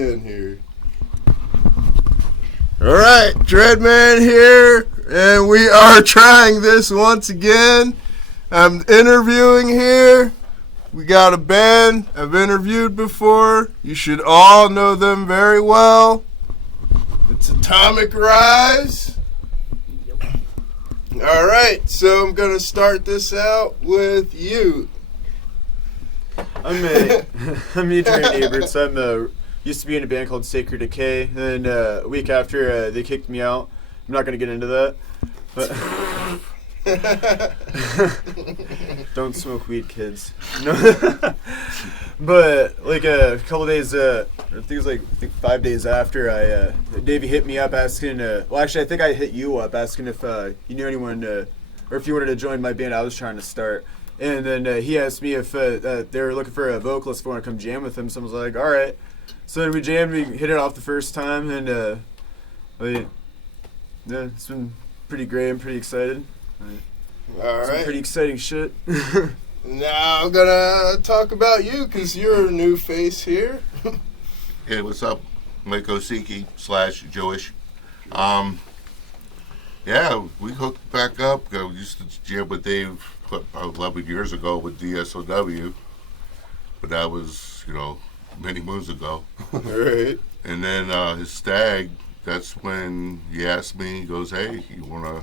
again here. All right, Dreadman here, and we are trying this once again. I'm interviewing here. We got a band I've interviewed before. You should all know them very well. It's Atomic Rize. All right, so I'm going to start this out with you. I'm Adrian Aberts. Used to be in a band called Sacred Decay, and a week after they kicked me out. I'm not going to get into that, but don't smoke weed, kids. No. But like a couple days, I think it was like 5 days after, Davey hit me up asking. Well, actually, I think I hit you up asking if you knew anyone, or if you wanted to join my band I was trying to start. And then he asked me if they were looking for a vocalist if I want to come jam with him. So I was like, all right. So then we jammed, we hit it off the first time, and yeah, it's been pretty great. I'm pretty excited. All Some right. pretty exciting shit. Now I'm going to talk about you because you're a new face here. Hey, what's up? Mike Osiki / Jewish. Yeah, we hooked back up. We used to jam with Dave about 11 years ago with DSOW, but that was, many moons ago. Right. And then his stag, that's when he asked me, he goes, hey, you wanna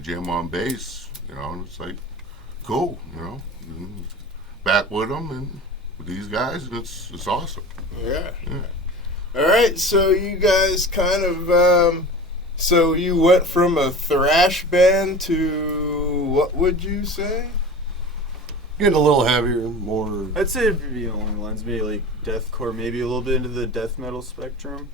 jam on bass? And it's like, cool, back with him and with these guys, and it's awesome. Yeah. All right, so you guys kind of, so you went from a thrash band to, what would you say? Getting a little heavier, more. I'd say it'd be along the lines, maybe like deathcore, maybe a little bit into the death metal spectrum.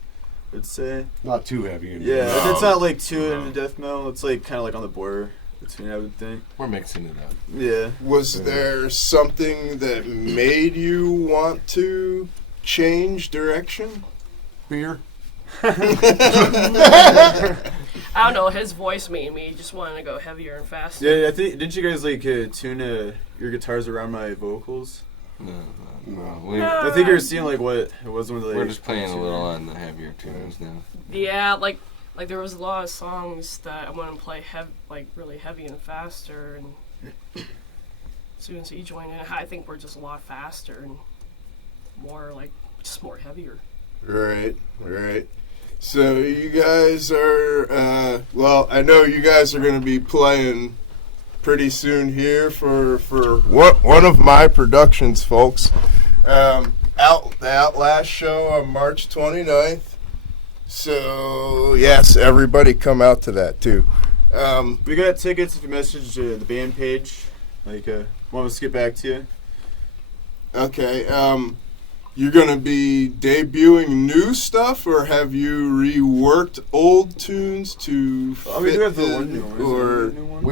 I'd say. Not too heavy. Yeah, No. it's not like too into death metal. It's like kind of like on the border between, I would think. We're mixing it up. Yeah. Was there something that made you want to change direction? Beer. I don't know, his voice made me just want to go heavier and faster. Yeah, I think, didn't you guys like tune your guitars around my vocals? No. I think you were seeing like what it was when We're just playing a little on the heavier tunes now. Yeah, like there was a lot of songs that I want to play really heavy and faster, and as soon as he joined in, I think we're just a lot faster and more just more heavier. Right. So you guys are, well, I know you guys are going to be playing pretty soon here for one of my productions, folks. The Outlast show on March 29th. So, yes, everybody come out to that, too. We got tickets if you message the band page. Want us to get back to you? Okay, you're going to be debuting new stuff, or have you reworked old tunes to fit we do have the one new one. or New one?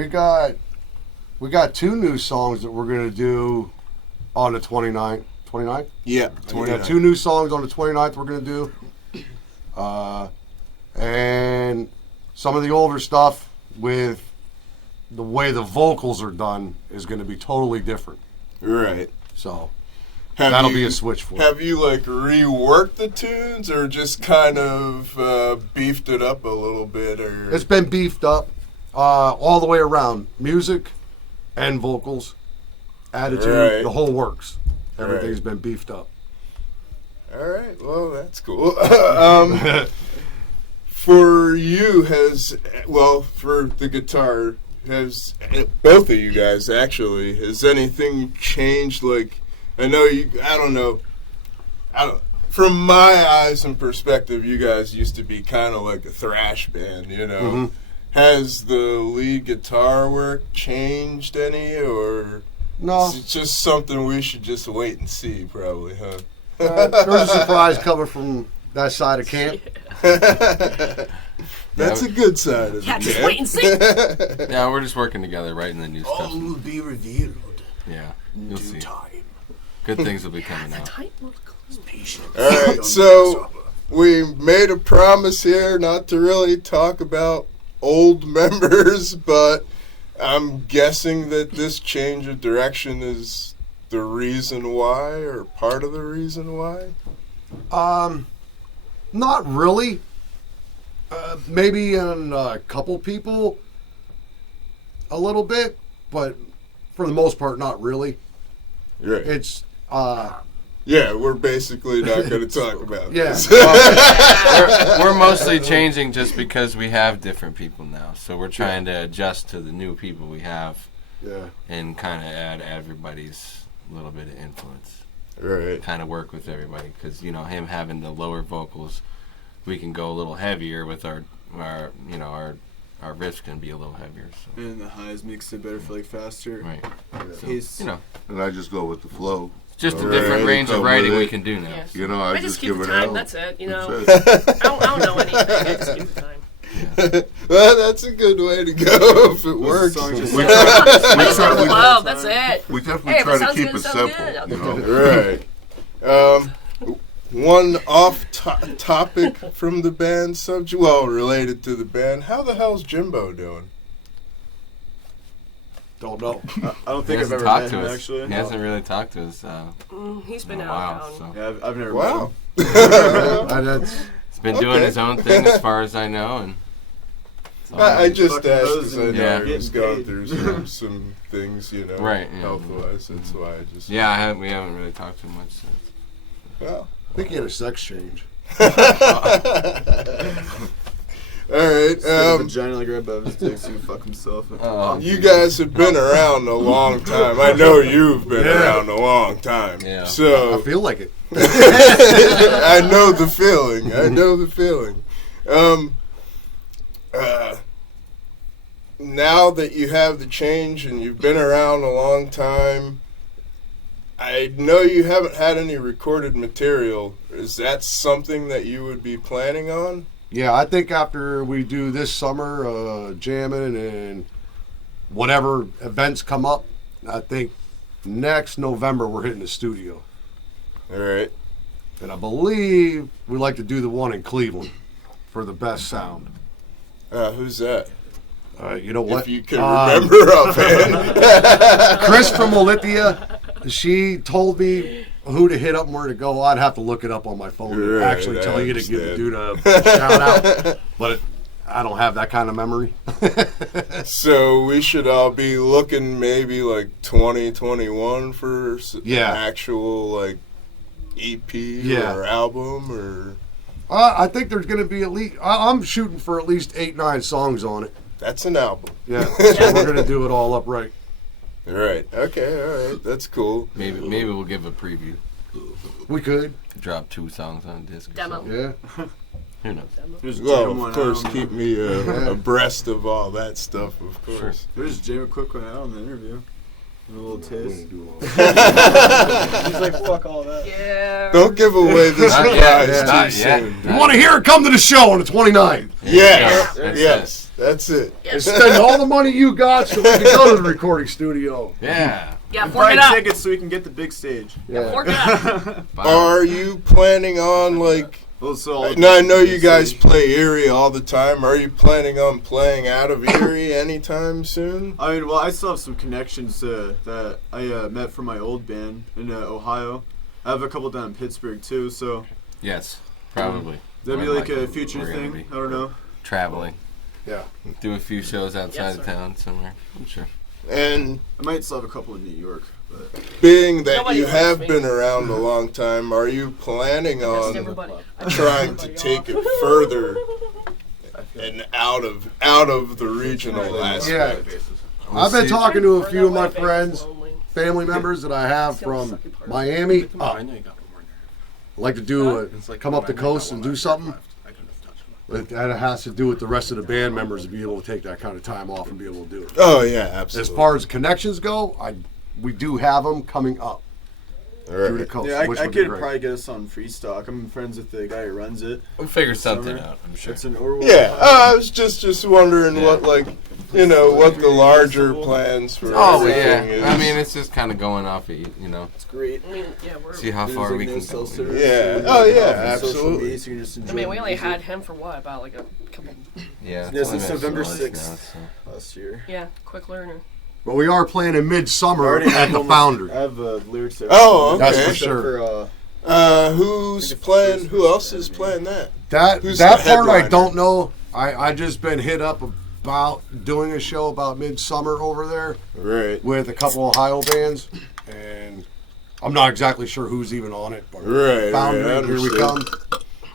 We got 2 new songs that we're going to do on the 29th. 29th? Yeah, We got 2 new songs on the 29th we're going to do. And some of the older stuff with the way the vocals are done is going to be totally different. Right. So that'll be a switch for it. Have you reworked the tunes, or just kind of beefed it up a little bit? Or It's been beefed up all the way around. Music and vocals, attitude, Right. the whole works. Everything's Right. been beefed up. all right, well, that's cool. For you, for the guitar, has both of you guys actually, has anything changed? I know I don't know. From my eyes and perspective, you guys used to be kind of like a thrash band, Mm-hmm. Has the lead guitar work changed any, or No, is it just something we should just wait and see, probably, huh? there's a surprise coming from that side of camp. That's a good side of Yeah, the just camp. wait and see. Yeah, we're just working together, writing the new stuff. All will be revealed Yeah, in you'll due see. time. Good things will be coming out. Tight little Patience. All right, so we made a promise here not to really talk about old members, but I'm guessing that this change of direction is the reason why, or part of the reason why. Not really. Maybe in a couple people a little bit, but for the most part, not really. Right. It's Yeah, we're basically not going to talk about Yeah. this. We're mostly changing just because we have different people now. So we're trying to adjust to the new people we have yeah. and kind of add everybody's little bit of influence. Right. Kind of work with everybody because, you know, him having the lower vocals, we can go a little heavier with our riffs can be a little heavier. So. And the highs makes it better for like faster. Right. So, Pace. you know, And I just go with the flow. just a Right. different range of Come writing with we it. can do now. Yes. You know, I just keep give the it time. out. That's it. You know, That's it. I don't know anything. I just keep the time. Well, that's a good way to go if it works. song just We I try, just go with we, love. That's it. we definitely Hey, if it try to sounds keep good, it it sounds simple. good. You know? Right. One off-topic from the band subject, well, related to the band. How the hell's Jimbo doing? Don't know. I don't He think I've hasn't ever talked met to him us. actually. He hasn't really talked to us He's in been a out. while. Down. So. Yeah, I've never Wow. met him. That's He's been doing Okay. his own thing as far as I know, and I just Fucking asked those because I know Yeah. he was getting going paid. through some things, you know, Right, yeah. health-wise. That's why I just... yeah, we haven't really talked too much since. Well, I think he had a sex change. all right. Vagina like right above his dick so he can fuck himself. You guys have been around a long time. I know you've been Yeah. around a long time. Yeah. I So feel like it. I know the feeling. I know the feeling. Now that you have the change and you've been around a long time, I know you haven't had any recorded material. Is that something that you would be planning on? Yeah, I think after we do this summer, jamming and whatever events come up, I think next November we're hitting the studio. All right. And I believe we'd like to do the one in Cleveland for the best sound. Who's that? You know what? If you can remember offhand. Chris from Olithia, she told me who to hit up and where to go. I'd have to look it up on my phone and Right, actually I tell you to give the understand. dude a shout out. But I don't have that kind of memory. So we should all be looking maybe like 2021 for Yeah. an actual like EP Yeah. or album or... I think there's going to be at least, I'm shooting for at least 8-9 songs on it. That's an album. Yeah, so we're going to do it all up right. All right. Okay. All right. That's cool. Maybe we'll give a preview. We could, Drop 2 songs on disc. Or Demo. something. yeah. Who knows? There's Well, jam of one course, out. keep me abreast of all that stuff, of course. There's jam a quick one out in the interview. A little taste. Yeah. He's like, fuck all that. Yeah. Don't give away the Not yet. surprise Not too yet. soon. You want to hear it? Come to the show on the 29th. Yes. That's Yes. That's it. And spend all the money you got so we can go to the recording studio. Yeah. Yeah, fork Buy it up. tickets so we can get the big stage. Fork it up. Are you planning on like... Well, so Now, I know you guys play Erie all the time. Are you planning on playing out of Erie anytime soon? I mean, well, I still have some connections that I met from my old band in Ohio. I have a couple down in Pittsburgh too, so Yes. Probably. that'd be More like a likely future we're gonna thing. be I don't know. Traveling. Yeah. Do a few shows outside Yes, of sir. town somewhere. I'm sure. And I might still have a couple in New York, but being that Nobody you likes have me. been around a long time, are you planning That's on everybody. trying to take it further and out of the regional aspect? I've been talking to a few of my friends, family members that I have from Miami. I'd like to do come up the coast and do something. But that has to do with the rest of the band members to be able to take that kind of time off and be able to do it. Oh yeah, As absolutely. far as connections go, we do have them coming up All through the right. coast, yeah, which I would be could great. probably get us on Freestock. I'm friends with the guy who runs it. We'll figure something Summer. out. I'm sure. It's in Orwell. Yeah, I was just wondering Yeah. what what the larger plans for Oh everything yeah. is. I mean, it's just kind of going off. It's great. I mean, yeah, we're. See how far we can go. Yeah. Oh, yeah, absolutely. So you can just enjoy I mean, we only music. had him for what? About like a couple. Yeah. Yeah, it's since only been November a few months 6th. now, last year. Yeah, quick learner. But we are playing in midsummer Already at the almost- Founder. I have lyrics there. Oh, okay. That's for Except sure. For, Who's playing? Who else is playing that? Who's That the part I headliner? don't know. I just been hit up about doing a show about midsummer over there Right. with a couple Ohio bands, and I'm not exactly sure who's even on it. But Right. Boundary, right, here we understood. come,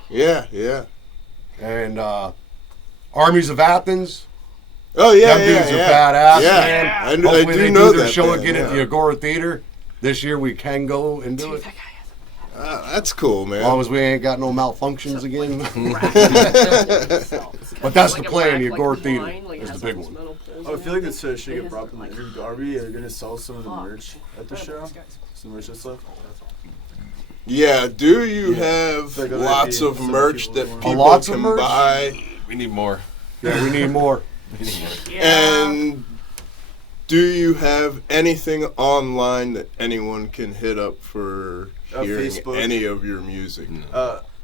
Yeah. and Armies of Athens. Oh yeah, Them yeah, dudes are yeah. badass, Yeah, man. I Hopefully do they know do their that show band, again at yeah. the Agora Theater. This year we can go and do it. That's cool, As man. long as we ain't got no malfunctions again. But But that's the plan, the Agora Theater is the big one. Oh, I feel like this should get brought up in the interview. Are we going to sell some of the merch at the show? Some merch that's left? Yeah, do you have Like, lots maybe of some merch people that want- people Lots of can merch? buy? We need more. Yeah, we need more. We need more. And do you have anything online that anyone can hit up for hearing Facebook? any of your music?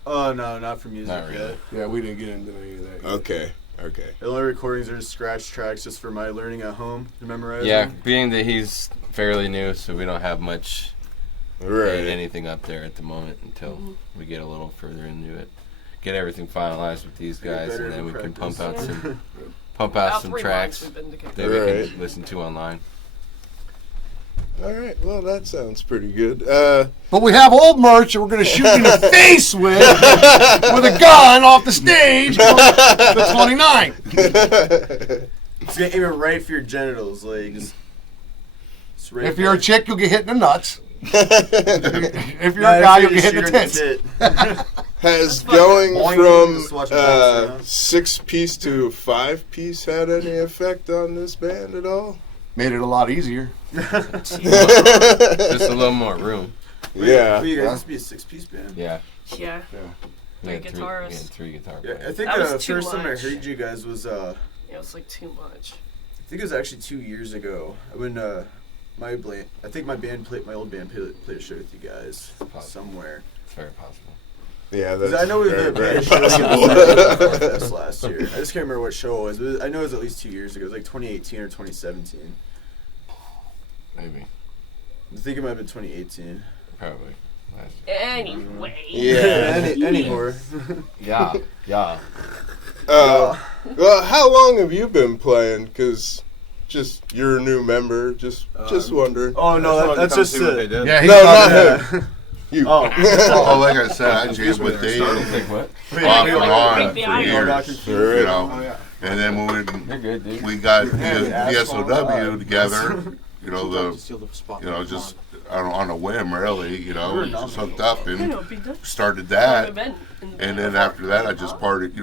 Oh, no, not for music Not really. yet. Yeah, we didn't get into any of that. Okay. The only recordings are just scratch tracks just for my learning at home to memorize. Yeah, them. being that he's fairly new, so we don't have much Right. anything up there at the moment until we get a little further into it. Get everything finalized with these guys, better and then in we can pump out practice. some About some 3 tracks months we've been together. that we Right. can listen to online. All right. Well, that sounds pretty good. But we have old merch that we're going to shoot you in the face with a gun off the stage on the 29th. It's going to aim it right for your genitals. Like, just right If you're a chick, you'll get hit in the nuts. If you're Yeah, a guy, if you'll you get hit in the shoot tits. her in the tit. Has going Boing, just watch it bounce from around. 6-piece to 5-piece had any effect on this band at all? Made it a lot easier. Just a little more room. Yeah. Well, you guys used to be a 6-piece band? Yeah. Yeah. We had Three we guitarists. had 3 guitar Yeah, players. I think That was the too first time I much. heard you guys was, I It was like too much. think it was actually 2 years ago when my band played, my old band played a show with you guys possible. somewhere. It's very possible. Yeah, 'Cause that's I know we very, played very a show possible. at Fest last year. I just can't remember what show it was, but I know it was at least 2 years ago. It was like 2018 or 2017. Maybe. I think it might have been 2018. Probably. Last Anyway. Yeah. Any horror. Yeah. Yeah. Well, how long have you been playing? Because just you're a new member. Just wondering. Oh no, that's just Yeah, he's No, not not him. You. Oh, like I said, I jammed with Dave what? off and on Break the for iron. years, you know. And then when You're good, dude. we got the SOW together, you know, just on a whim, really, you know, just hooked up and started that. And then after that, I just parted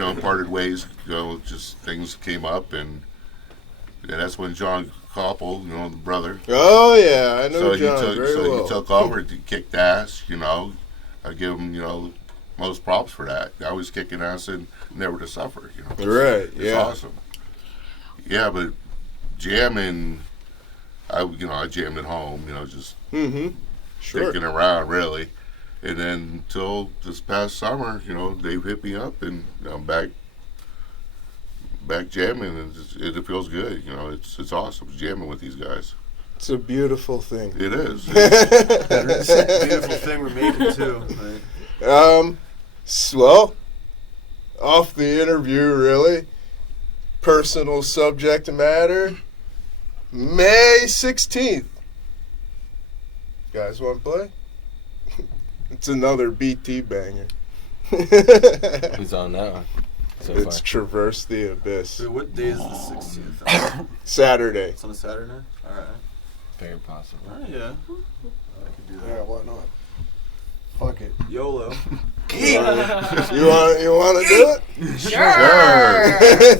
ways, you know, just things came up, and that's when John Koppel, you know, the brother. Oh yeah, I know So John very well. he took over, he kicked ass, you know. I give him, you know, most props for that. I was kicking ass and never to suffer, you know. Right. It's Yeah. awesome. Yeah, but jamming, I jammed at home, you know, just Mm-hmm. Sure. sticking around, really. And then until this past summer, you know, Dave hit me up, and I'm back jamming, and it feels good. You know, it's awesome jamming with these guys. It's a beautiful thing. It is. beautiful thing we're making too. Like, Well, off the interview, really. Personal subject matter. May 16th. Guys want to play? It's another BT banger. Who's on that one so It's far? Traverse the Abyss. wait, what day is the 16th? Saturday. It's on a Saturday. All right. Very possible. Oh yeah. I could do Yeah, that. why not? Fuck it. YOLO. You want to do it? Sure.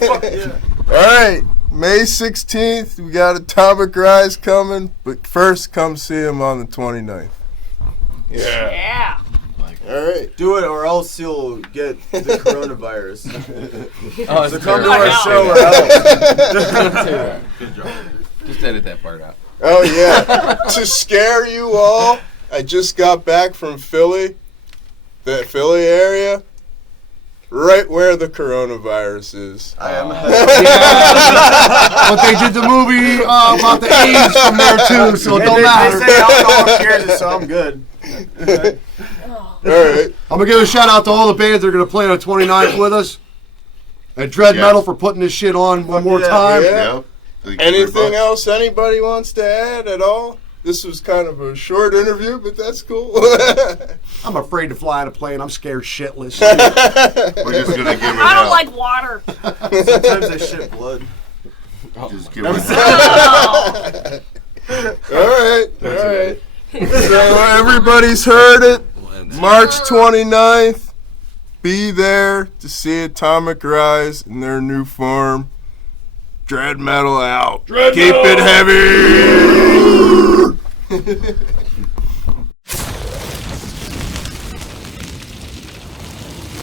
Fuck yeah. All right, May 16th, we got Atomic Rize coming, but first come see him on the 29th. Yeah. Yeah. All right. Do it, or else you'll get the coronavirus. Oh, it's So come to terrible. our out. show or else. Good job. Just edit that part out. Oh, yeah. To scare you all, I just got back from Philly, that Philly area, right where the coronavirus is. I am. But they did the movie about the AIDS from there too, so it don't They matter. say alcohol cures it, so I'm good. Oh. All right. I'm gonna give a shout out to all the bands that are gonna play on the 29th with us. And Dread Yeah. Metal for putting this shit on one more Yeah. time. Yeah. Yep. Thank you very Anything much. else anybody wants to add at all? This was kind of a short interview, but that's cool. I'm afraid to fly in a plane. I'm scared shitless. We're just gonna give it I don't out. like water. Sometimes I shit blood. Just give it out. Oh. All right. All right. So everybody's heard it. March 29th. Be there to see Atomic Rize in their new form. Dread Metal out. Keep it heavy.